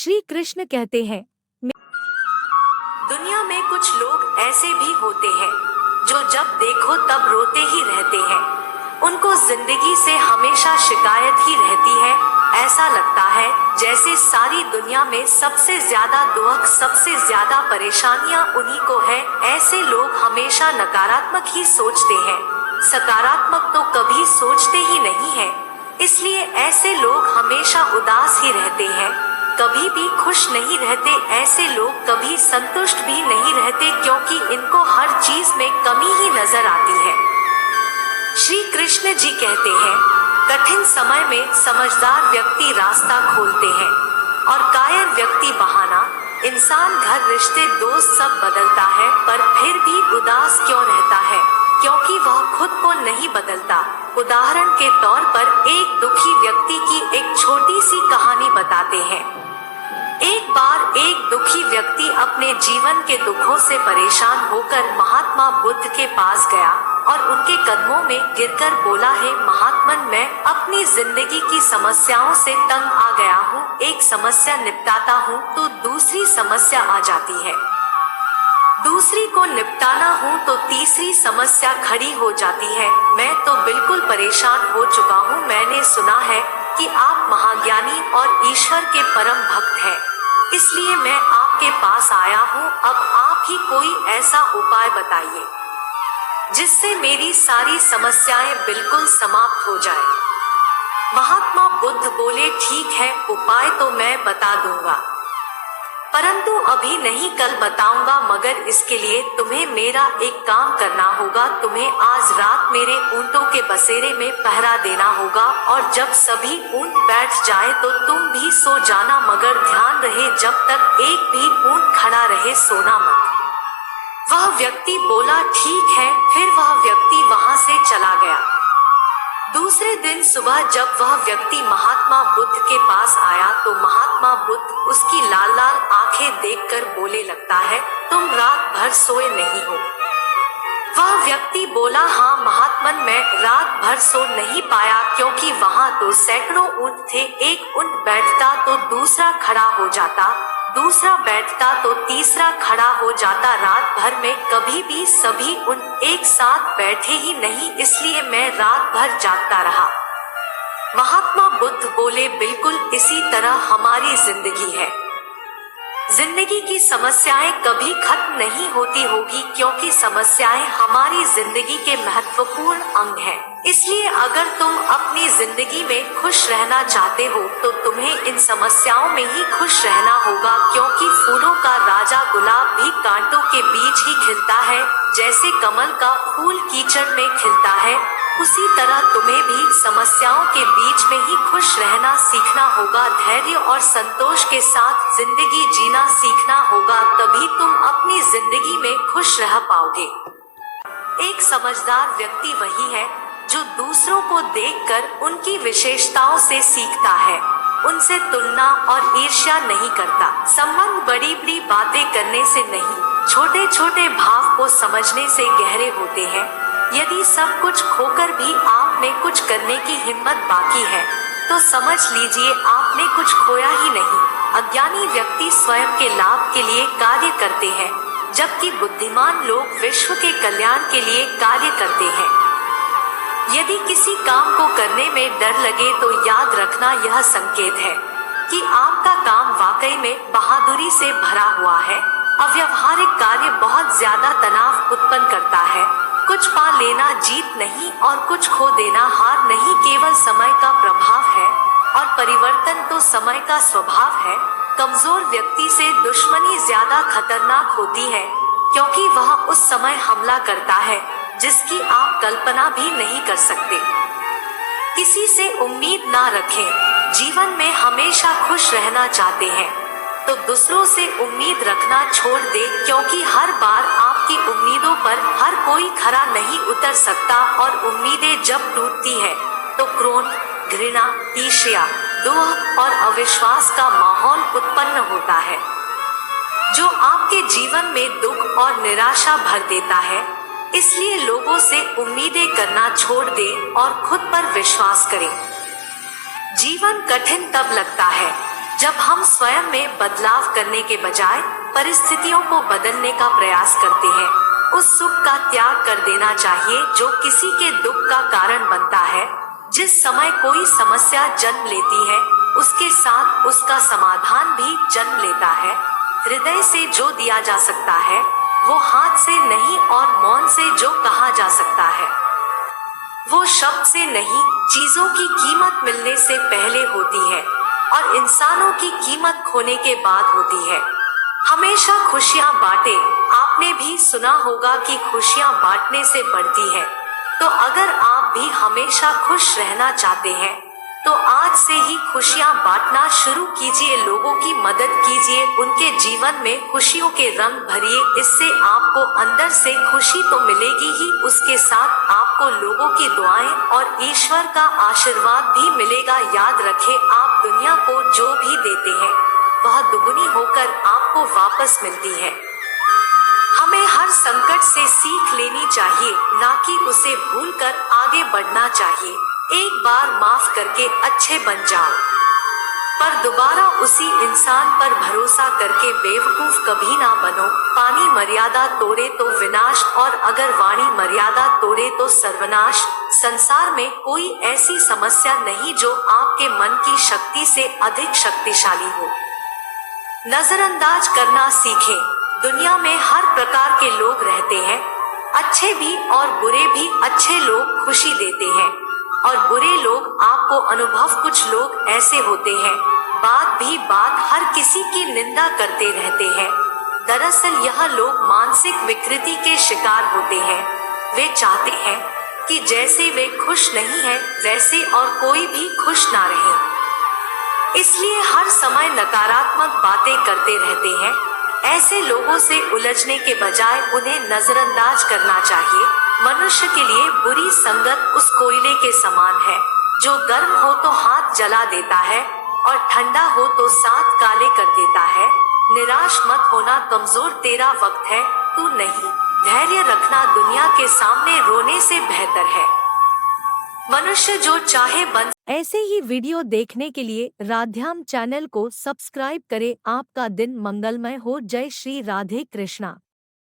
श्री कृष्ण कहते हैं, दुनिया में कुछ लोग ऐसे भी होते हैं जो जब देखो तब रोते ही रहते हैं। उनको जिंदगी से हमेशा शिकायत ही रहती है। ऐसा लगता है जैसे सारी दुनिया में सबसे ज्यादा दुख, सबसे ज्यादा परेशानियां उन्हीं को है। ऐसे लोग हमेशा नकारात्मक ही सोचते हैं, सकारात्मक तो कभी सोचते ही नहीं है। इसलिए ऐसे लोग हमेशा उदास ही रहते हैं, कभी भी खुश नहीं रहते। ऐसे लोग कभी संतुष्ट भी नहीं रहते क्योंकि इनको हर चीज में कमी ही नजर आती है। श्री कृष्ण जी कहते हैं, कठिन समय में समझदार व्यक्ति रास्ता खोलते हैं और कायर व्यक्ति बहाना। इंसान घर, रिश्ते, दोस्त सब बदलता है पर फिर भी उदास क्यों रहता है? क्योंकि वह खुद को नहीं बदलता। उदाहरण के तौर पर एक दुखी व्यक्ति की एक छोटी सी कहानी बताते हैं। एक बार एक दुखी व्यक्ति अपने जीवन के दुखों से परेशान होकर महात्मा बुद्ध के पास गया और उनके कदमों में गिरकर बोला, है महात्मन, मैं अपनी जिंदगी की समस्याओं से तंग आ गया हूँ। एक समस्या निपटाता हूँ तो दूसरी समस्या आ जाती है, दूसरी को निपटाना हूँ तो तीसरी समस्या खड़ी हो जाती है। मैं तो बिल्कुल परेशान हो चुका हूँ। मैंने सुना है कि आप महाज्ञानी और ईश्वर के परम भक्त हैं, इसलिए मैं आपके पास आया हूँ। अब आप ही कोई ऐसा उपाय बताइए जिससे मेरी सारी समस्याएं बिल्कुल समाप्त हो जाए। महात्मा बुद्ध बोले, ठीक है, उपाय तो मैं बता दूंगा, परंतु अभी नहीं, कल बताऊंगा। मगर इसके लिए तुम्हें मेरा एक काम करना होगा। तुम्हें आज रात मेरे ऊंटों के बसेरे में पहरा देना होगा और जब सभी ऊंट बैठ जाए तो तुम भी सो जाना, मगर ध्यान रहे जब तक एक भी ऊंट खड़ा रहे सोना मत। वह व्यक्ति बोला, ठीक है। फिर वह व्यक्ति वहां से चला गया। दूसरे दिन सुबह जब वह व्यक्ति महात्मा बुद्ध के पास आया तो महात्मा बुद्ध उसकी लाल लाल आंखें देखकर बोले, लगता है तुम रात भर सोए नहीं हो। वह व्यक्ति बोला, हाँ महात्मन, मैं रात भर सो नहीं पाया क्योंकि वहाँ तो सैकड़ों ऊंट थे। एक ऊंट बैठता तो दूसरा खड़ा हो जाता, दूसरा बैठता तो तीसरा खड़ा हो जाता। रात भर में कभी भी सभी ऊंट एक साथ बैठे ही नहीं, इसलिए मैं रात भर जागता रहा। महात्मा बुद्ध बोले, बिल्कुल इसी तरह हमारी जिंदगी है। जिंदगी की समस्याएं कभी खत्म नहीं होती होगी क्योंकि समस्याएं हमारी जिंदगी के महत्वपूर्ण अंग हैं। इसलिए अगर तुम अपनी जिंदगी में खुश रहना चाहते हो तो तुम्हें इन समस्याओं में ही खुश रहना होगा, क्योंकि फूलों का राजा गुलाब भी कांटों के बीच ही खिलता है। जैसे कमल का फूल कीचड़ में खिलता है, उसी तरह तुम्हें भी समस्याओं के बीच में ही खुश रहना सीखना होगा। धैर्य और संतोष के साथ जिंदगी जीना सीखना होगा, तभी तुम अपनी जिंदगी में खुश रह पाओगे। एक समझदार व्यक्ति वही है जो दूसरों को देखकर उनकी विशेषताओं से सीखता है, उनसे तुलना और ईर्ष्या नहीं करता। संबंध बड़ी बड़ी बातें करने से नहीं, छोटे छोटे भाव को समझने से गहरे होते हैं। यदि सब कुछ खोकर भी आप में कुछ करने की हिम्मत बाकी है तो समझ लीजिए आपने कुछ खोया ही नहीं। अज्ञानी व्यक्ति स्वयं के लाभ के लिए कार्य करते हैं, जबकि बुद्धिमान लोग विश्व के कल्याण के लिए कार्य करते हैं। यदि किसी काम को करने में डर लगे तो याद रखना यह संकेत है कि आपका काम वाकई में बहादुरी से भरा हुआ है। अव्यावहारिक कार्य बहुत ज्यादा तनाव उत्पन्न करता है। कुछ पा लेना जीत नहीं और कुछ खो देना हार नहीं, केवल समय का प्रभाव है और परिवर्तन तो समय का स्वभाव है। कमजोर व्यक्ति से दुश्मनी ज्यादा खतरनाक होती है क्योंकि वह उस समय हमला करता है जिसकी आप कल्पना भी नहीं कर सकते। किसी से उम्मीद ना रखें। जीवन में हमेशा खुश रहना चाहते हैं तो दूसरों से उम्मीद रखना छोड़ दे, क्योंकि हर बार आपकी उम्मीदों पर हर कोई खरा नहीं उतर सकता और उम्मीदें जब टूटती है तो क्रोध, घृणा, ईर्ष्या, द्रोह और अविश्वास का माहौल उत्पन्न होता है जो आपके जीवन में दुख और निराशा भर देता है। इसलिए लोगों से उम्मीदें करना छोड़ दें और खुद पर विश्वास करें। जीवन कठिन तब लगता है जब हम स्वयं में बदलाव करने के बजाय परिस्थितियों को बदलने का प्रयास करते हैं, उस सुख का त्याग कर देना चाहिए जो किसी के दुख का कारण बनता है। जिस समय कोई समस्या जन्म लेती है, उसके साथ उसका समाधान भी जन्म लेता है। हृदय से जो दिया जा सकता है, वो हाथ से नहीं, और मौन से जो कहा जा सकता है, वो शब्द से नहीं। चीजों की कीमत मिलने से पहले होती है और इंसानों की कीमत खोने के बाद होती है। हमेशा खुशियां बांटे। आपने भी सुना होगा कि खुशियां बांटने से बढ़ती है। तो अगर आप भी हमेशा खुश रहना चाहते हैं, तो आज से ही खुशियां बांटना शुरू कीजिए। लोगों की मदद कीजिए, उनके जीवन में खुशियों के रंग भरिए। इससे आपको अंदर से खुशी तो मिलेगी ही, उसके साथ आपको लोगों की दुआएं और ईश्वर का आशीर्वाद भी मिलेगा। याद रखें, आप दुनिया को जो भी देते हैं, वह दुगुनी होकर आपको वापस मिलती है। हमें हर संकट से सीख लेनी चाहिए, ना कि उसे भूलकर आगे बढ़ना चाहिए। एक बार माफ करके अच्छे बन जाओ, पर दोबारा उसी इंसान पर भरोसा करके बेवकूफ कभी ना बनो। पानी मर्यादा तोड़े तो विनाश, और अगर वाणी मर्यादा तोड़े तो सर्वनाश। संसार में कोई ऐसी समस्या नहीं जो आपके मन की शक्ति से अधिक शक्तिशाली हो। नजरअंदाज करना सीखें। दुनिया में हर प्रकार के लोग रहते हैं, अच्छे भी और बुरे भी। अच्छे लोग खुशी देते हैं और बुरे लोग आपको अनुभव। कुछ लोग ऐसे होते हैं, बात भी बात हर किसी की निंदा करते रहते हैं। दरअसल यह लोग मानसिक विकृति के शिकार होते हैं। वे चाहते हैं कि जैसे वे खुश नहीं हैं, वैसे और कोई भी खुश ना रहे। इसलिए हर समय नकारात्मक बातें करते रहते हैं। ऐसे लोगों से उलझने के बजाय उन्हें नजरअंदाज करना चाहिए। मनुष्य के लिए बुरी संगत उस कोयले के समान है, जो गर्म हो तो हाथ जला देता है और ठंडा हो तो साथ काले कर देता है। निराश मत होना, कमजोर तेरा वक्त है, तू नहीं। धैर्य रखना दुनिया के सामने रोने से बेहतर है। मनुष्य जो चाहे बन। ऐसे ही वीडियो देखने के लिए राध्याम चैनल को सब्सक्राइब करें। आपका दिन मंगलमय हो। जय श्री राधे कृष्णा।